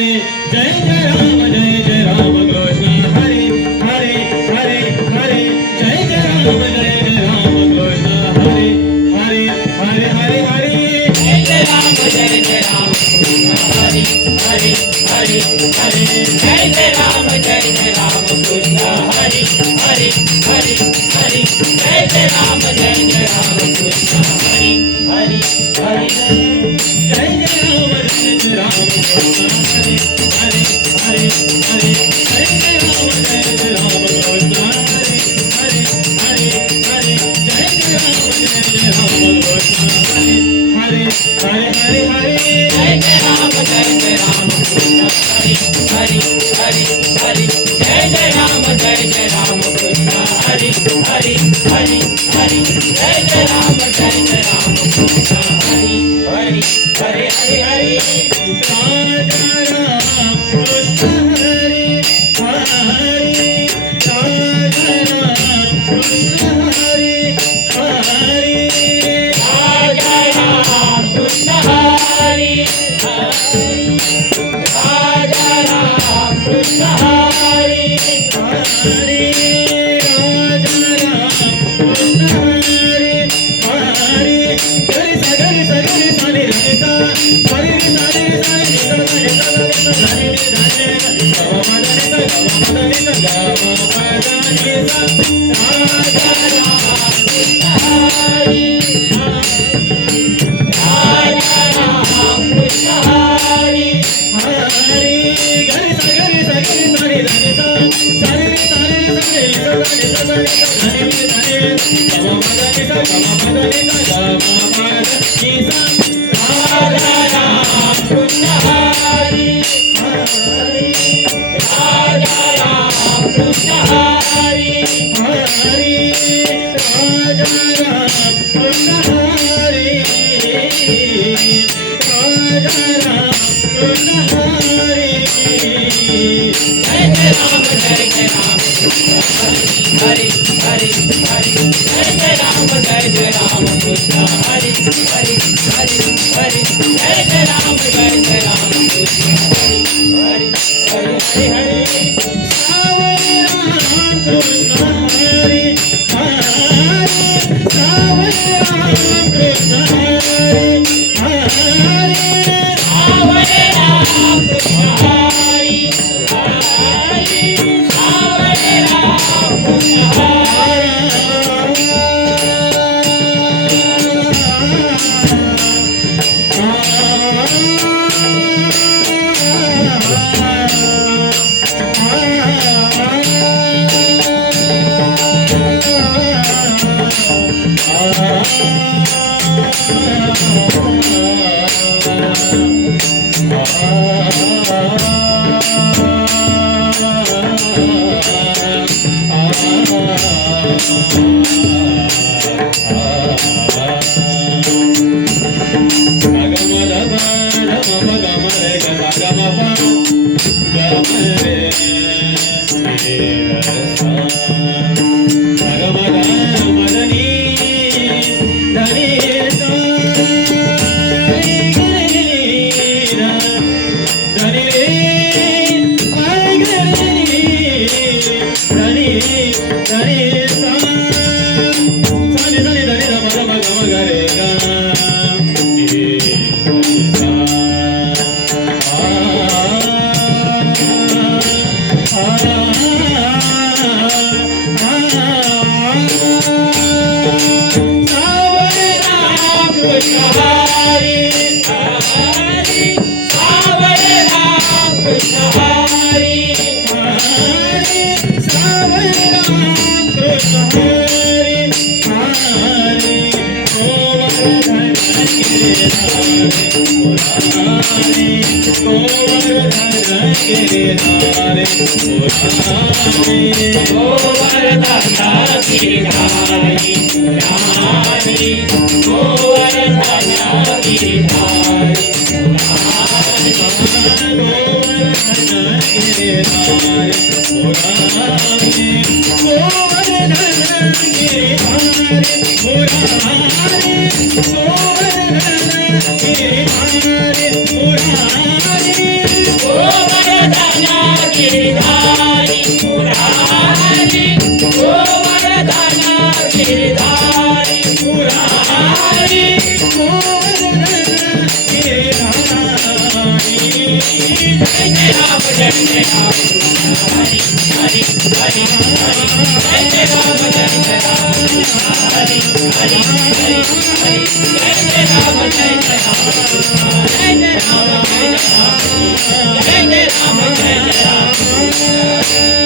हरे जय जय राम कृष्ण हरे हरे हरे हरे जय जय राम कृष्ण हरे हरे हरे हरे हरे जय जय राम कृष्ण हरे हरे हरे हरे जय जय राम कृष्ण हरे हरे हरे हरे जय जय राम कृष्ण हरे हरे हरे जय जय राम कृष्ण हरे हरे हरे हरे जय जय राम कृष्ण हरे हरे हरे हरे जय जय राम कृष्ण हरे हरे हरे हरे हरे जय जय राम कृष्ण हरे हरे हरे हरे जय जय राम कृष्ण हरे हरे हरे हरे जय जय राम कृष्ण हरे हरे हरे हरे हरे राजा राम कृष्ण हरे हरे राजा राम कृष्ण हरे हरे राजा राम कृष्ण हरे हरे राजा राम कृष्ण हरे हरे राजा राम कृष्ण हरे हरे गरी सा गरी सा गरी सा रे रे सा गरी सा रे सा रे सा रे सा रे सा रे रे सा रे गा मा दा रे सा गा मा दा रे सा गा मा पा दा रे सा राजा राम कृष्ण हरे राजा राम कृष्ण हरे हरे गरी सा गरी सा गरी सा रे रे सा सा रे सा रे सा रे सा रे सा रे सा रे सा रे गा मा दा रे सा गा मा दा रे सा गा मा पा दा रे सा राजा राम कृष्ण हरे हरे राजा राम कृष्ण हरे हरे राजा राम कृष्ण हरे राजा राम कृष्ण हरे जय जय राम कृष्ण हरे हरे हरे जय जय राम कृष्ण हरे हरे हरे हरे जय जय राम कृष्ण हरे हरे हरे हरे सावरे राम कृष्ण हरे हरे सावरे राम कृष्ण हरे हरे सावरे राम कृष्ण हरे हरे सावरे राम कृष्ण हरे Hare गिरधारी मुरारी गोवर्धना गिरधारी मुरारी जय जय राम जय जय राम हरि हरि हरि हरि जय जय राम जय जय राम हरि हरि हरि हरि जय जय राम जय जय राम जय जय राम जय जय राम जय जय राम जय जय राम